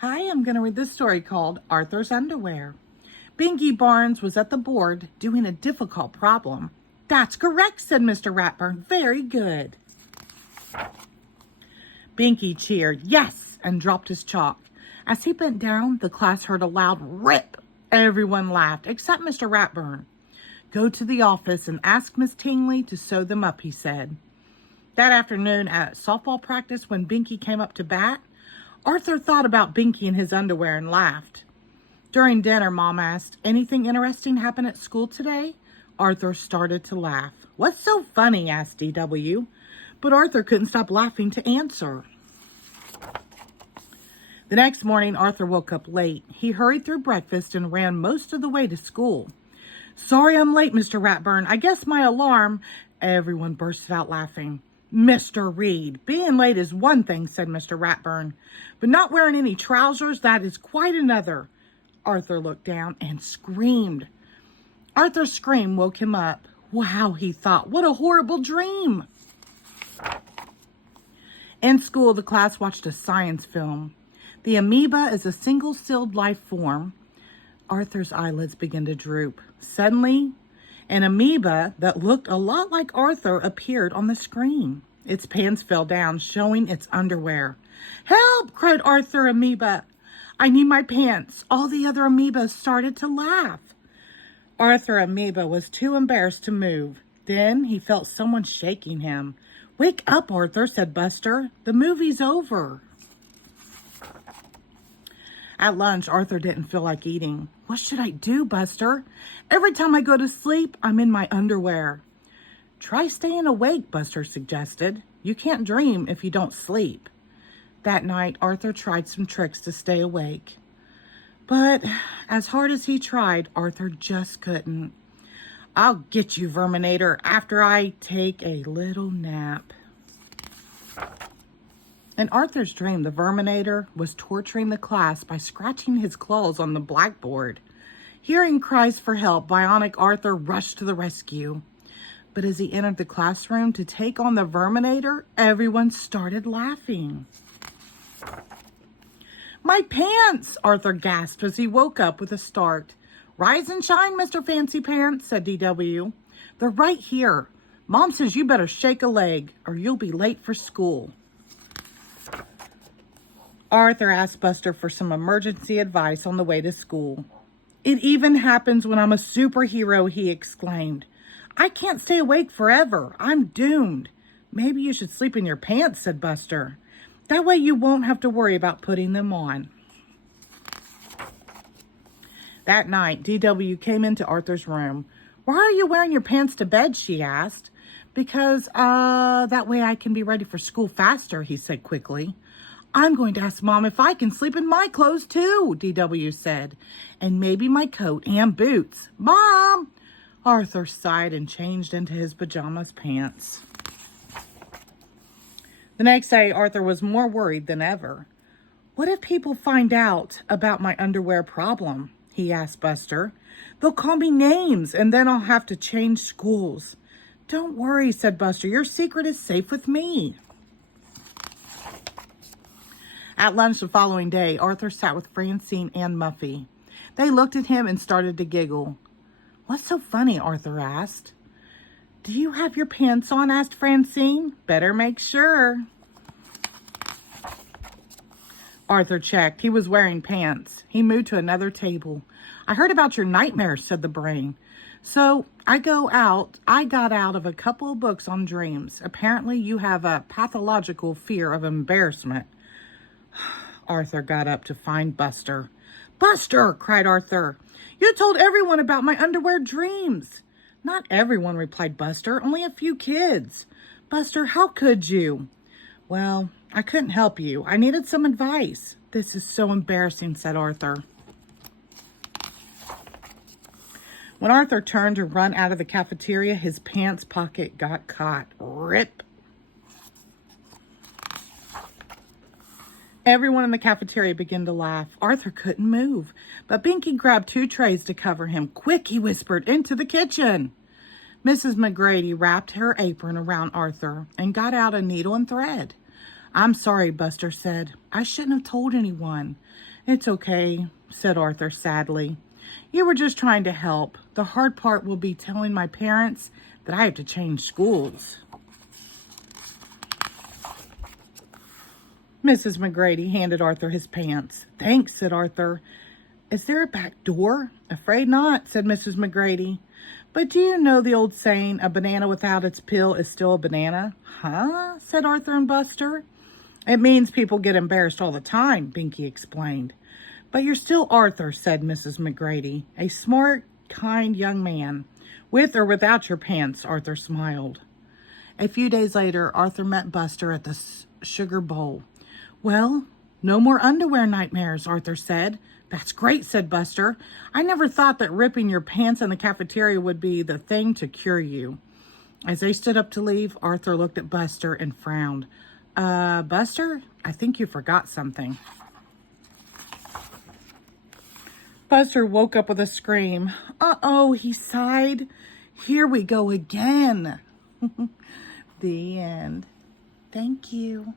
Hi, I'm going to read this story called Arthur's Underwear. Binky Barnes was at the board doing a difficult problem. That's correct, said Mr. Ratburn. Very good. Binky cheered, yes, and dropped his chalk. As he bent down, the class heard a loud rip. Everyone laughed, except Mr. Ratburn. Go to the office and ask Miss Tingley to sew them up, he said. That afternoon at softball practice, when Binky came up to bat, Arthur thought about Binky and his underwear and laughed. During dinner, Mom asked, anything interesting happen at school today? Arthur started to laugh. What's so funny? Asked D.W. But Arthur couldn't stop laughing to answer. The next morning, Arthur woke up late. He hurried through breakfast and ran most of the way to school. Sorry I'm late, Mr. Ratburn. I guess my alarm... Everyone bursted out laughing. Mr. Reed, being late is one thing, said Mr. Ratburn, but not wearing any trousers, that is quite another. Arthur looked down and screamed. Arthur's scream woke him up. Wow, he thought, what a horrible dream. In school, the class watched a science film. The amoeba is a single-celled life form. Arthur's eyelids began to droop. Suddenly, an amoeba that looked a lot like Arthur appeared on the screen. Its pants fell down, showing its underwear. Help! Cried Arthur Amoeba. I need my pants. All the other amoebas started to laugh. Arthur Amoeba was too embarrassed to move. Then he felt someone shaking him. Wake up, Arthur, said Buster. The movie's over. At lunch, Arthur didn't feel like eating. What should I do, Buster? Every time I go to sleep, I'm in my underwear. Try staying awake, Buster suggested. You can't dream if you don't sleep. That night, Arthur tried some tricks to stay awake. But as hard as he tried, Arthur just couldn't. I'll get you, Verminator, after I take a little nap. In Arthur's dream, the Verminator was torturing the class by scratching his claws on the blackboard. Hearing cries for help, Bionic Arthur rushed to the rescue. But as he entered the classroom to take on the Verminator, everyone started laughing. My pants, Arthur gasped as he woke up with a start. Rise and shine, Mr. Fancy Pants, said D.W. They're right here. Mom says you better shake a leg or you'll be late for school. Arthur asked Buster for some emergency advice on the way to school. It even happens when I'm a superhero, he exclaimed. I can't stay awake forever. I'm doomed. Maybe you should sleep in your pants, said Buster. That way you won't have to worry about putting them on. That night, D.W. came into Arthur's room. Why are you wearing your pants to bed, she asked. Because, that way I can be ready for school faster, he said quickly. I'm going to ask Mom if I can sleep in my clothes too, D.W. said. And maybe my coat and boots. Mom! Arthur sighed and changed into his pajamas pants. The next day, Arthur was more worried than ever. What if people find out about my underwear problem? He asked Buster. They'll call me names and then I'll have to change schools. Don't worry, said Buster. Your secret is safe with me. At lunch the following day, Arthur sat with Francine and Muffy. They looked at him and started to giggle. What's so funny? Arthur asked. Do you have your pants on? Asked Francine. Better make sure. Arthur checked. He was wearing pants. He moved to another table. I heard about your nightmares, said the brain. So I got out of a couple of books on dreams. Apparently you have a pathological fear of embarrassment. Arthur got up to find Buster. Buster, cried Arthur. You told everyone about my underwear dreams. Not everyone, replied Buster. Only a few kids. Buster, how could you? Well, I couldn't help you. I needed some advice. This is so embarrassing, said Arthur. When Arthur turned to run out of the cafeteria, his pants pocket got caught. Rip. Everyone in the cafeteria began to laugh. Arthur couldn't move, but Binky grabbed 2 trays to cover him. Quick, he whispered, into the kitchen. Mrs. McGrady wrapped her apron around Arthur and got out a needle and thread. I'm sorry, Buster said. I shouldn't have told anyone. It's okay, said Arthur sadly. You were just trying to help. The hard part will be telling my parents that I have to change schools. Mrs. McGrady handed Arthur his pants. Thanks, said Arthur. Is there a back door? Afraid not, said Mrs. McGrady. But do you know the old saying, a banana without its peel is still a banana? Huh? Said Arthur and Buster. It means people get embarrassed all the time, Binky explained. But you're still Arthur, said Mrs. McGrady. A smart, kind young man. With or without your pants, Arthur smiled. A few days later, Arthur met Buster at the sugar bowl. Well, no more underwear nightmares, Arthur said. That's great, said Buster. I never thought that ripping your pants in the cafeteria would be the thing to cure you. As they stood up to leave, Arthur looked at Buster and frowned. Buster, I think you forgot something. Buster woke up with a scream. Uh-oh, he sighed. Here we go again. The end. Thank you.